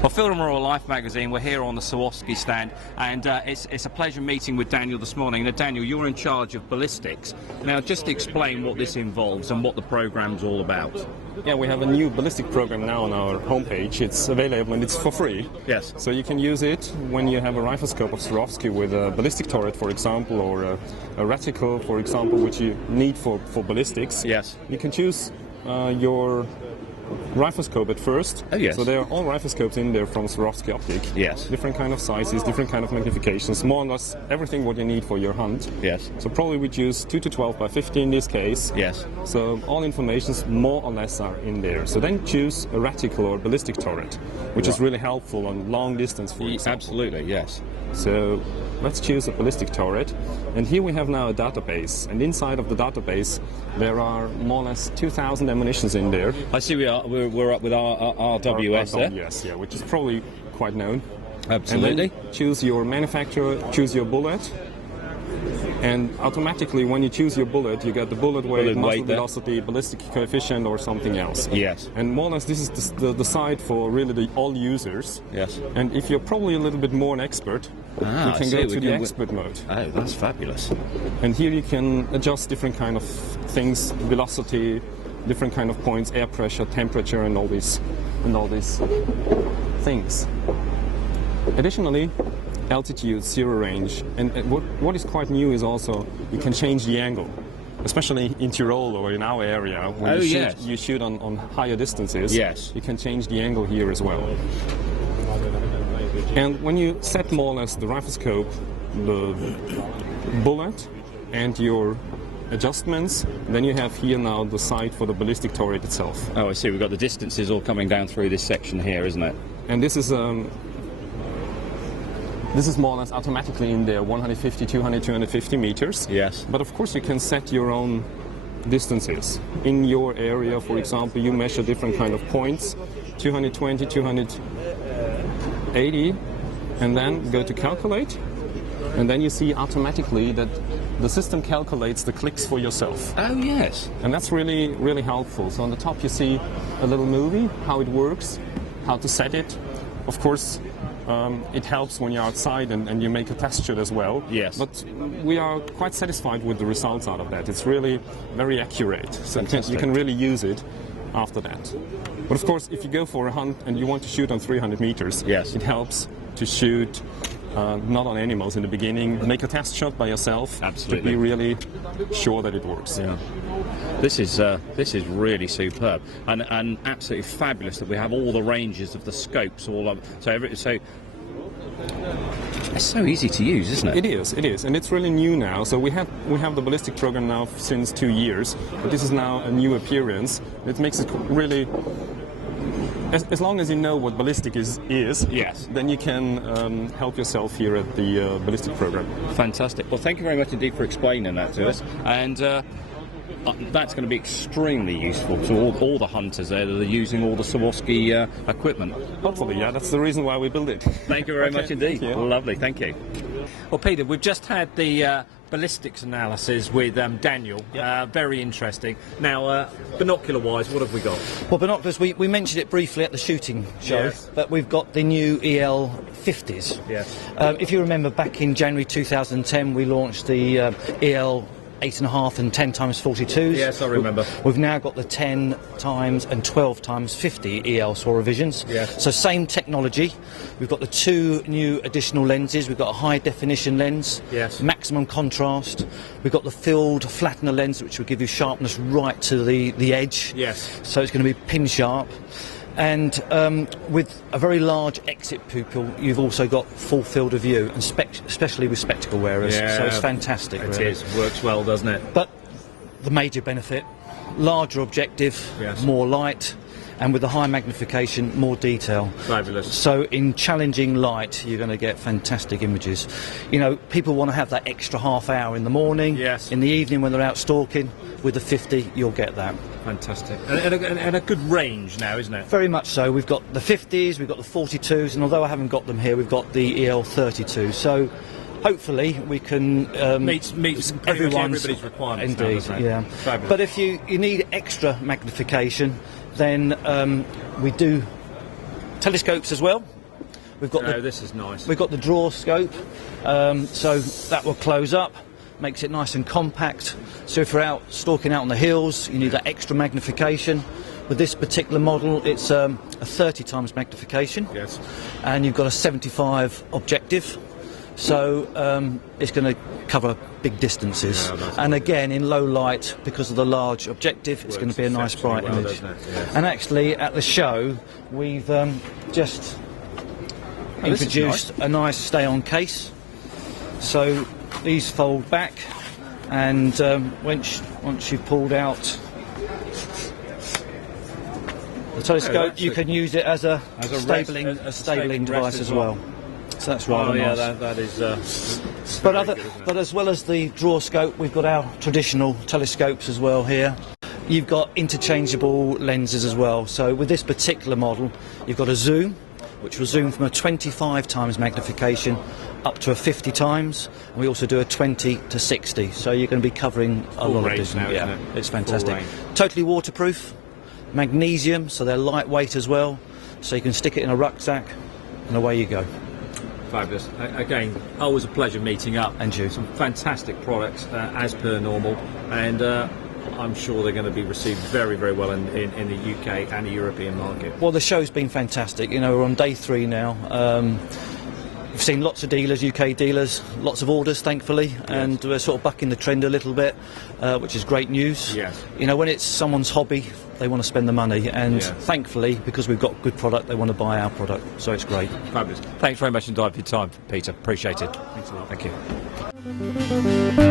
Well, Film and Royal Life magazine, we're here on the Swarovski stand, and it's a pleasure meeting with Daniel this morning. Now, Daniel, you're in charge of ballistics. Now, just explain what this involves and what the program's all about. Yeah, we have a new ballistic program now on our homepage. It's available and it's for free. Yes. So you can use it when you have a rifle scope of Swarovski with a ballistic turret, for example, or a reticle, for example, which you need for ballistics. Yes. You can choose your rifle scope at first. Oh, yes. So there are all rifle scopes in there from Swarovski OPTIK. Yes. Different kind of sizes, different kind of magnifications, more or less everything what you need for your hunt. Yes. So probably we choose 2 to 12 by 50 in this case. Yes. So all informations more or less are in there. So then choose a reticle or ballistic turret, which is really helpful on long distance, for example. Absolutely, yes. So let's choose a ballistic turret, and here we have now a database, and inside of the database there are more or less 2,000 ammunitions in there. I see we're up with our RWS there. Yes, yeah, which is probably quite known. Absolutely. And then choose your manufacturer, choose your bullet, and automatically when you choose your bullet you get the bullet weight, muzzle velocity, ballistic coefficient or something else. Yes. And more or less this is the site for really all users. Yes. And if you're probably a little bit more an expert, you can go to the expert mode. Oh, that's fabulous. And here you can adjust different kind of things, velocity, different kind of points, air pressure, temperature, and all these things. Additionally, altitude, zero range, and what is quite new is also you can change the angle, especially in Tyrol or in our area. When you shoot on higher distances, yes, you can change the angle here as well. And when you set more or less the rifle scope, the bullet, and your adjustments, then you have here now the sight for the ballistic turret itself. Oh, I see. We've got the distances all coming down through this section here, isn't it? And this is more or less automatically in there, 150, 200, 250 meters. Yes. But of course you can set your own distances. In your area, for example, you measure different kind of points, 220, 280, and then go to calculate. And then you see automatically that the system calculates the clicks for yourself. Oh, yes. And that's really, really helpful. So on the top you see a little movie, how it works, how to set it. Of course, it helps when you're outside and you make a test shoot as well. Yes. But we are quite satisfied with the results out of that. It's really very accurate. So you can really use it after that. But of course, if you go for a hunt and you want to shoot on 300 meters, yes, it helps to shoot not on animals in the beginning. Make a test shot by yourself. Absolutely. To be really sure that it works. Yeah. This is really superb and absolutely fabulous that we have all the ranges of the scopes all up. So it's so easy to use, isn't it? It is, and it's really new now. So we have the ballistic program now since 2 years, but this is now a new appearance. It makes it really. As long as you know what ballistic is, yes, then you can help yourself here at the ballistic program. Fantastic. Well, thank you very much indeed for explaining that to us, and that's going to be extremely useful to all the hunters there that are using all the Swarovski equipment. Hopefully, yeah, that's the reason why we built it. Thank you very much indeed. Thank you. Lovely, thank you. Well, Peter, we've just had the ballistics analysis with Daniel. Yep. Very interesting. Now, binocular-wise, what have we got? Well, binoculars, we mentioned it briefly at the shooting show, yes, but we've got the new EL50s. Yes. If you remember, back in January 2010, we launched the EL 8.5 and 10 times 42s. Yes, I remember. We've now got the 10 times and 12 times 50 EL Swarovisions. Yes. So same technology. We've got the 2 new additional lenses. We've got a high definition lens. Yes. Maximum contrast. We've got the filled flattener lens, which will give you sharpness right to the edge. Yes. So it's going to be pin sharp. And with a very large exit pupil, you've also got full field of view, and especially with spectacle wearers. Yeah, so it's fantastic. It really. is. Works well, doesn't it? But the major benefit, larger objective, yes, more light, and with the high magnification, more detail. Fabulous. So in challenging light, you're going to get fantastic images. You know, people want to have that extra half hour in the morning, yes, in the evening when they're out stalking. With the 50, you'll get that. Fantastic. And a good range now, isn't it? Very much so. We've got the 50s, we've got the 42s, and although I haven't got them here, we've got the EL32. So hopefully we can meets everybody's requirements. Indeed, now, yeah. Fabulous. But if you need extra magnification, then we do telescopes as well. We've got this is nice. We've got the draw scope, so that will close up, makes it nice and compact. So if you're out stalking out on the hills, you need that extra magnification. With this particular model, it's a 30 times magnification, yes, and you've got a 75 objective, so it's going to cover big distances. Yeah, and again, in low light, because of the large objective, it's going to be a nice bright image. Yes. And actually, at the show, we've just introduced a nice stay-on case. So these fold back, and once you've pulled out the telescope, you can use it as a stabling device as well. So that's rather nice. Yeah, that is. But as well as the draw scope, we've got our traditional telescopes as well here. You've got interchangeable lenses as well. So with this particular model, you've got a zoom, which will zoom from a 25 times magnification up to a 50 times, and we also do a 20 to 60. So you're going to be covering a lot of distance. Yeah, it's fantastic. Totally waterproof. Magnesium, so they're lightweight as well, so you can stick it in a rucksack and away you go. Fabulous. Again, always a pleasure meeting up. And you. Some fantastic products, as per normal, and I'm sure they're going to be received very, very well in the UK and the European market. Well, the show's been fantastic. You know, we're on day 3 now. We've seen lots of dealers, UK dealers, lots of orders, thankfully, yes, and we're sort of bucking the trend a little bit, which is great news. Yes. You know, when it's someone's hobby, they want to spend the money, and yes, thankfully, because we've got good product, they want to buy our product, so it's great. Fabulous. Thanks very much indeed for your time, Peter. Appreciate it. Thanks a lot. Thank you.